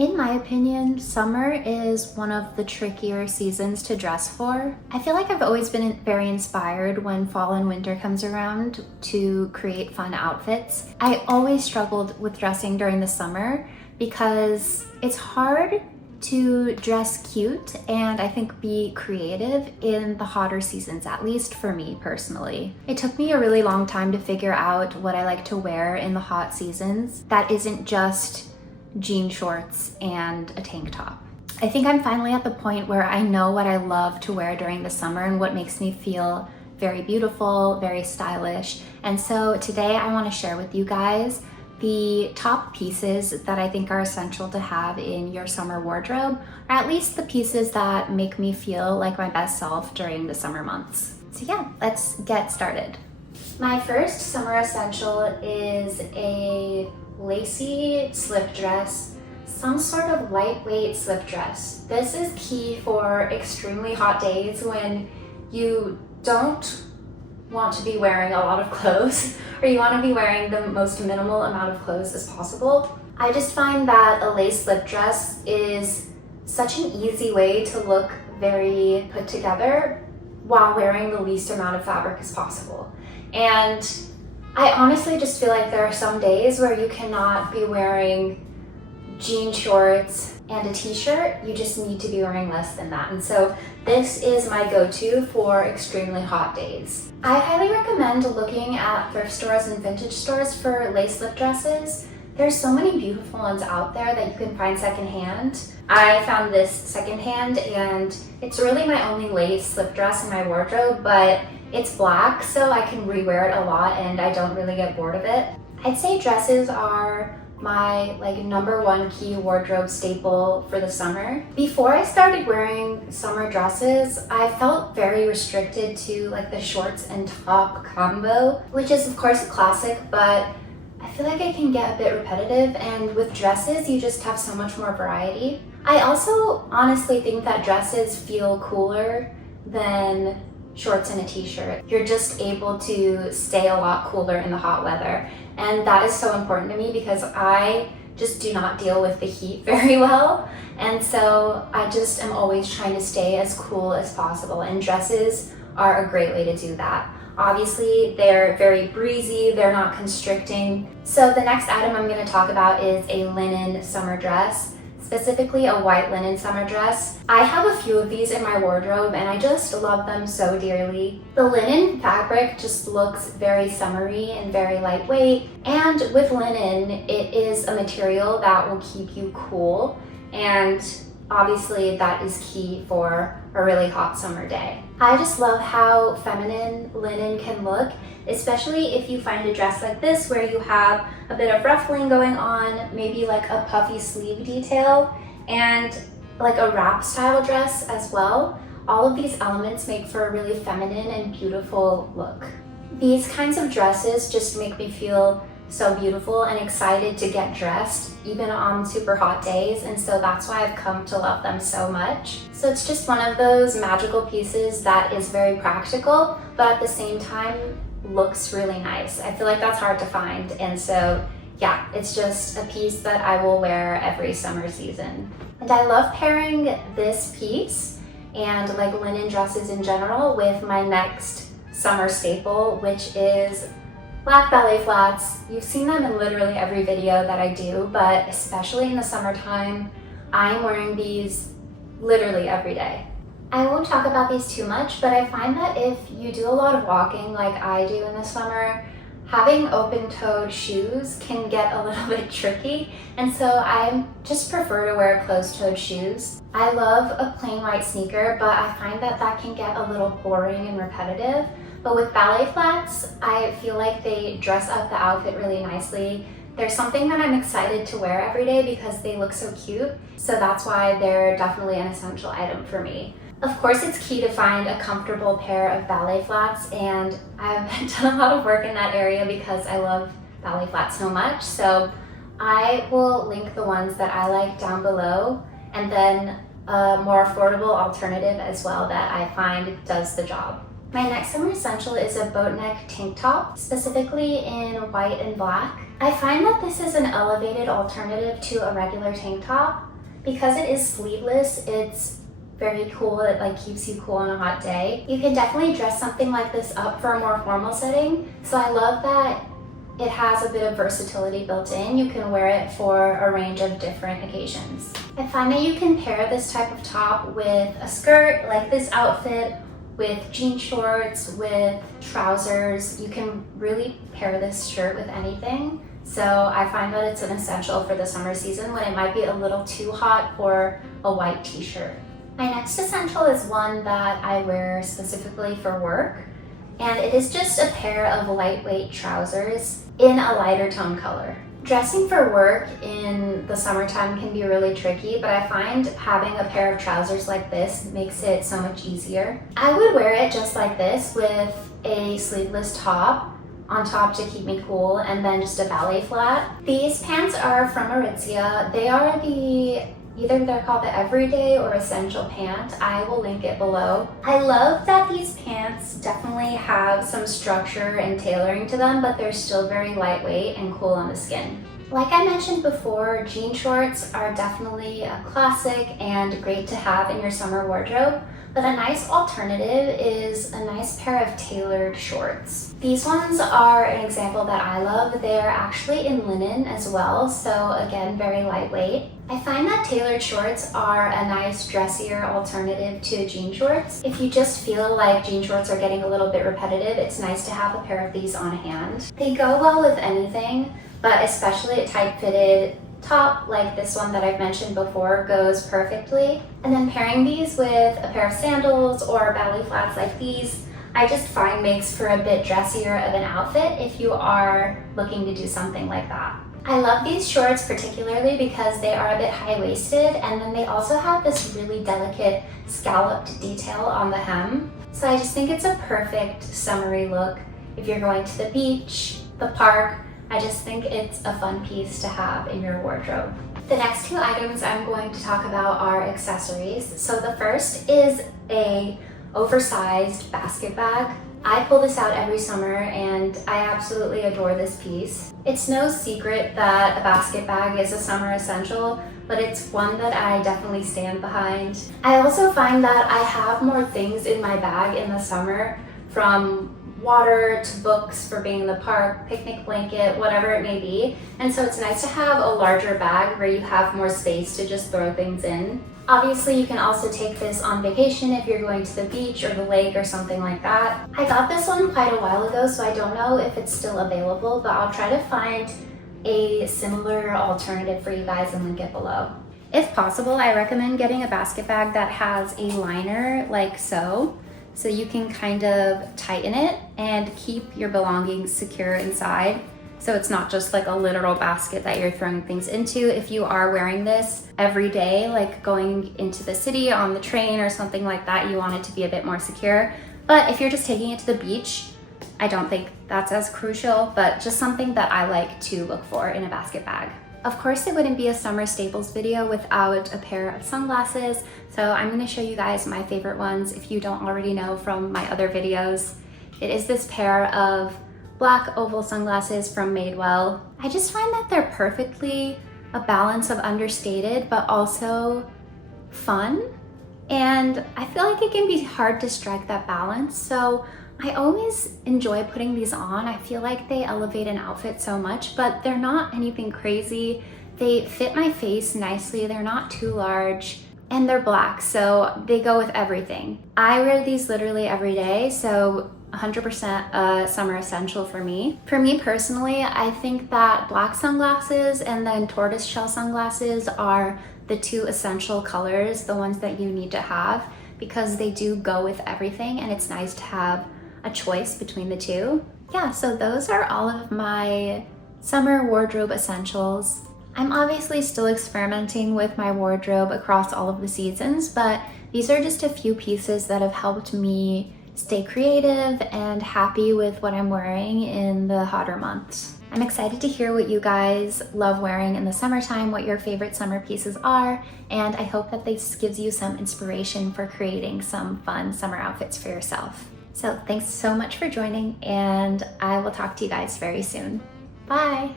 In my opinion, summer is one of the trickier seasons to dress for. I feel like I've always been very inspired when fall and winter comes around to create fun outfits. I always struggled with dressing during the summer because it's hard to dress cute and I think be creative in the hotter seasons, at least for me personally. It took me a really long time to figure out what I like to wear in the hot seasons that isn't just jean shorts and a tank top. I think I'm finally at the point where I know what I love to wear during the summer and what makes me feel very beautiful, very stylish. And so today I want to share with you guys the top pieces that I think are essential to have in your summer wardrobe, or at least the pieces that make me feel like my best self during the summer months. So yeah, let's get started. My first summer essential is a lacy slip dress, some sort of lightweight slip dress. This is key for extremely hot days when you don't want to be wearing a lot of clothes or you want to be wearing the most minimal amount of clothes as possible. I just find that a lace slip dress is such an easy way to look very put together while wearing the least amount of fabric as possible. And I honestly just feel like there are some days where you cannot be wearing jean shorts and a t-shirt. You just need to be wearing less than that. And so this is my go-to for extremely hot days. I highly recommend looking at thrift stores and vintage stores for lace slip dresses. There's so many beautiful ones out there that you can find secondhand. I found this secondhand and it's really my only lace slip dress in my wardrobe, but it's black, so I can rewear it a lot and I don't really get bored of it. I'd say dresses are my number one key wardrobe staple for the summer. Before I started wearing summer dresses, I felt very restricted to the shorts and top combo, which is of course a classic, but I feel like it can get a bit repetitive, and with dresses you just have so much more variety. I also honestly think that dresses feel cooler than shorts and a t-shirt. You're just able to stay a lot cooler in the hot weather, and that is so important to me because I just do not deal with the heat very well, and so I just am always trying to stay as cool as possible, and dresses are a great way to do that. Obviously, they're very breezy, they're not constricting. So the next item I'm going to talk about is a linen summer dress, specifically a white linen summer dress. I have a few of these in my wardrobe and I just love them so dearly. The linen fabric just looks very summery and very lightweight, and with linen, it is a material that will keep you cool, and obviously that is key for a really hot summer day. I just love how feminine linen can look, especially if you find a dress like this where you have a bit of ruffling going on, maybe like a puffy sleeve detail, and like a wrap style dress as well. All of these elements make for a really feminine and beautiful look. These kinds of dresses just make me feel so beautiful and excited to get dressed, even on super hot days, and so that's why I've come to love them so much. So it's just one of those magical pieces that is very practical, but at the same time looks really nice. I feel like that's hard to find, and so yeah, it's just a piece that I will wear every summer season. And I love pairing this piece and linen dresses in general with my next summer staple, which is black ballet flats. You've seen them in literally every video that I do, but especially in the summertime, I'm wearing these literally every day. I won't talk about these too much, but I find that if you do a lot of walking like I do in the summer, having open-toed shoes can get a little bit tricky, and so I just prefer to wear closed-toed shoes. I love a plain white sneaker, but I find that that can get a little boring and repetitive. But with ballet flats, I feel like they dress up the outfit really nicely. They're something that I'm excited to wear every day because they look so cute. So that's why they're definitely an essential item for me. Of course, it's key to find a comfortable pair of ballet flats, and I've done a lot of work in that area because I love ballet flats so much. So I will link the ones that I like down below, and then a more affordable alternative as well that I find does the job. My next summer essential is a boat neck tank top, specifically in white and black. I find that this is an elevated alternative to a regular tank top. Because it is sleeveless, it's very cool. It like keeps you cool on a hot day. You can definitely dress something like this up for a more formal setting. So I love that it has a bit of versatility built in. You can wear it for a range of different occasions. I find that you can pair this type of top with a skirt, like this outfit, with jean shorts, with trousers. You can really pair this shirt with anything. So I find that it's an essential for the summer season when it might be a little too hot for a white t-shirt. My next essential is one that I wear specifically for work, and it is just a pair of lightweight trousers in a lighter tone color. Dressing for work in the summertime can be really tricky, but I find having a pair of trousers like this makes it so much easier. I would wear it just like this with a sleeveless top on top to keep me cool, and then just a ballet flat. These pants are from Aritzia. They are either they're called the everyday or essential pant. I will link it below. I love that these pants definitely have some structure and tailoring to them, but they're still very lightweight and cool on the skin. Like I mentioned before, jean shorts are definitely a classic and great to have in your summer wardrobe, but a nice alternative is a nice pair of tailored shorts. These ones are an example that I love. They're actually in linen as well, so again, very lightweight. I find that tailored shorts are a nice dressier alternative to jean shorts. If you just feel like jean shorts are getting a little bit repetitive, it's nice to have a pair of these on hand. They go well with anything, but especially a tight-fitted top like this one that I've mentioned before goes perfectly. And then pairing these with a pair of sandals or ballet flats like these, I just find makes for a bit dressier of an outfit if you are looking to do something like that. I love these shorts particularly because they are a bit high-waisted, and then they also have this really delicate scalloped detail on the hem. So I just think it's a perfect summery look if you're going to the beach, the park. I just think it's a fun piece to have in your wardrobe. The next two items I'm going to talk about are accessories. So the first is a oversized basket bag. I pull this out every summer and I absolutely adore this piece. It's no secret that a basket bag is a summer essential, but it's one that I definitely stand behind. I also find that I have more things in my bag in the summer, from water to books for being in the park, picnic blanket, whatever it may be. And so it's nice to have a larger bag where you have more space to just throw things in. Obviously, you can also take this on vacation if you're going to the beach or the lake or something like that. I got this one quite a while ago, so I don't know if it's still available, but I'll try to find a similar alternative for you guys and link it below. If possible, I recommend getting a basket bag that has a liner like so you can kind of tighten it and keep your belongings secure inside. So it's not just like a literal basket that you're throwing things into. If you are wearing this every day, like going into the city on the train or something like that, you want it to be a bit more secure. But if you're just taking it to the beach, I don't think that's as crucial, but just something that I like to look for in a basket bag. Of course, it wouldn't be a summer staples video without a pair of sunglasses. So I'm gonna show you guys my favorite ones if you don't already know from my other videos. It is this pair of black oval sunglasses from Madewell. I just find that they're perfectly a balance of understated, but also fun. And I feel like it can be hard to strike that balance. So I always enjoy putting these on. I feel like they elevate an outfit so much, but they're not anything crazy. They fit my face nicely. They're not too large, and they're black, so they go with everything. I wear these literally every day, so 100% a summer essential for me. For me personally, I think that black sunglasses and then tortoiseshell sunglasses are the two essential colors, the ones that you need to have, because they do go with everything, and it's nice to have a choice between the two. Yeah, so those are all of my summer wardrobe essentials. I'm obviously still experimenting with my wardrobe across all of the seasons, but these are just a few pieces that have helped me stay creative and happy with what I'm wearing in the hotter months. I'm excited to hear what you guys love wearing in the summertime, what your favorite summer pieces are, and I hope that this gives you some inspiration for creating some fun summer outfits for yourself. So thanks so much for joining, and I will talk to you guys very soon. Bye!